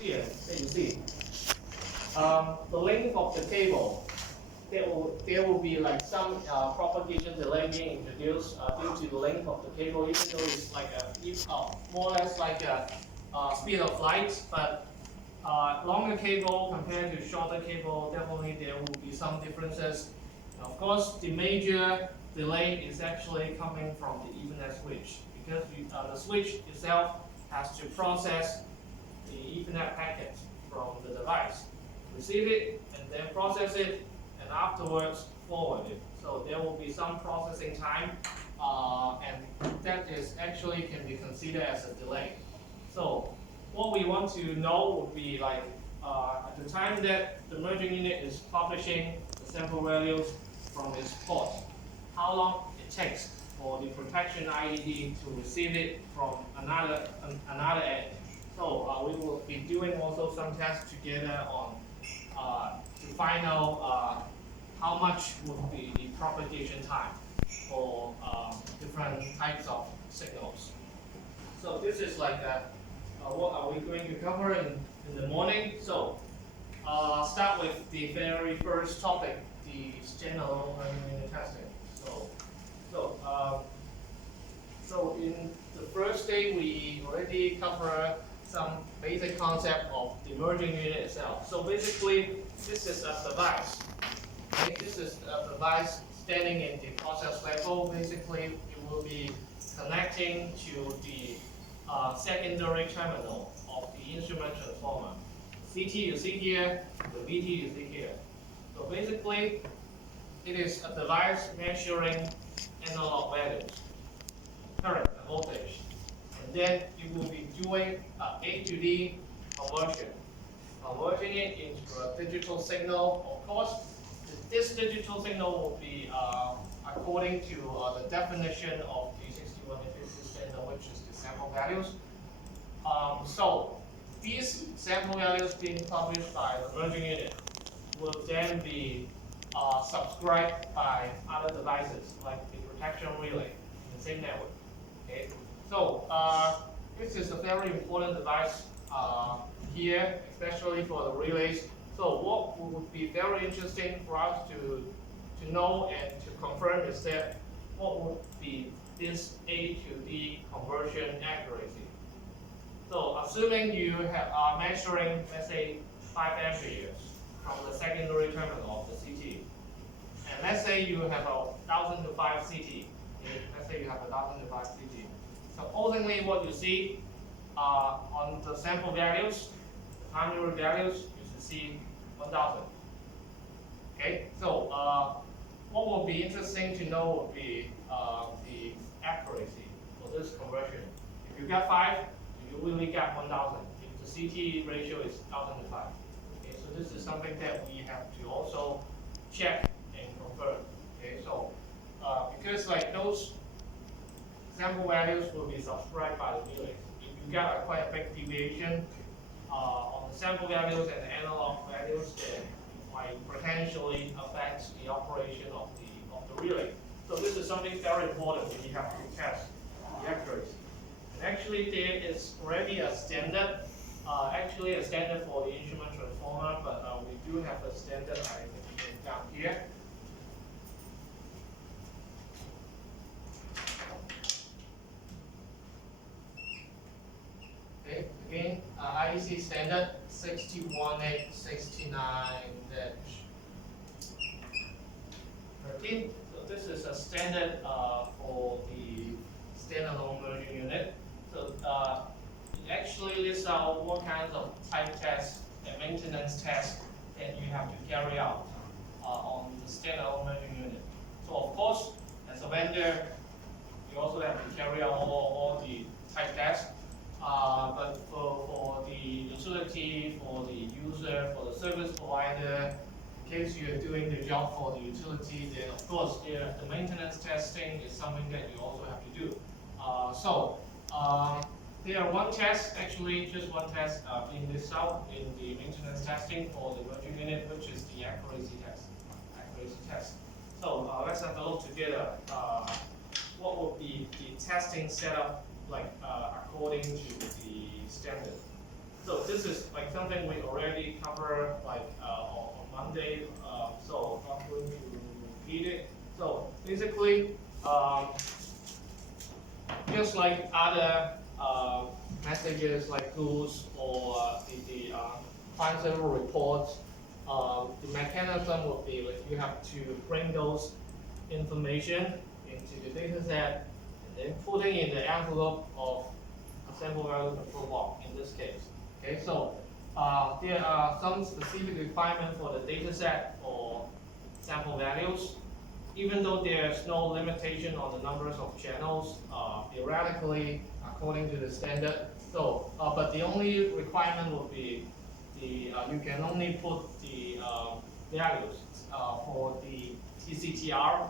Here, you see, the length of the cable, there will be like some propagation delay being introduced due to the length of the cable, even though it's like more or less like a speed of light, but longer cable compared to shorter cable, definitely there will be some differences. Of course, the major delay is actually coming from the Ethernet switch, because the switch itself has to process the Ethernet packet from the device, receive it, and then process it, and afterwards forward it. So there will be some processing time, and that is actually can be considered as a delay. So what we want to know would be like at the time that the merging unit is publishing the sample values from its port, how long it takes for the protection IDD to receive it from another end. So we will be doing also some tests together on to find out how much would be the propagation time for different types of signals. So this is like what are we going to cover in the morning. So start with the very first topic, the standalone unit testing. So in the first day we already covered some basic concept of the merging unit itself. So basically, this is a device. Okay? This is a device standing in the process level. Basically, it will be connecting to the secondary terminal of the instrument transformer. CT you see here, the VT you see here. So basically, it is a device measuring analog values, current, voltage. And then it will be doing A to D conversion, converting it into a digital signal. Of course, this digital signal will be according to the definition of the 6150 standard, which is the sample values. So these sample values being published by the merging unit will then be subscribed by other devices like the protection relay in the same network. Okay, so this is a very important device here, especially for the relays. So what would be very interesting for us to know and to confirm is that what would be this A to D conversion accuracy. So assuming you are measuring, let's say, 5 amperes from the secondary terminal of the CT, and let's say you have a 1000 to 5 CT. Let's say you have a 1000 to 5 CT. Supposedly, what you see on the sample values, the primary values, you should see 1000. Okay, so what will be interesting to know would be the accuracy for this conversion. If you get 5, you really get 1000. If the CT ratio is 1000 to 5. Okay, so this is something that we have to also check and confirm. Okay, so because like those sample values will be subscribed by the relays. If you get quite a big deviation on the sample values and the analog values, then it might potentially affect the operation of the relay. So this is something very important when you have to test the accuracy. And actually, there is already a standard, for the instrument transformer, but we do have a standard I think down here. Okay, again, IEC standard 61869-13. So this is a standard for the standalone merging unit. So it actually lists out what kinds of type tests and maintenance tests that you have to carry out on the standalone merging unit. So of course, as a vendor, you also have to carry out all the type tests. But for the utility, for the user, for the service provider, in case you're doing the job for the utility, then of course the maintenance testing is something that you also have to do. There are one test, actually just one test being listed out in the maintenance testing for the merging unit, which is the accuracy test. So let's have a look together. What would be the testing setup like according to the standard? So this is like something we already covered like on Monday, so I'm not going to repeat it. So basically, just like other messages like goods or the client server reports, the mechanism would be like you have to bring those information into the data set and then putting in the envelope of a sample value control block in this case. Okay, so there are some specific requirements for the data set or sample values. Even though there's no limitation on the numbers of channels, theoretically, according to the standard. So, but the only requirement would be the you can only put the values for the TCTR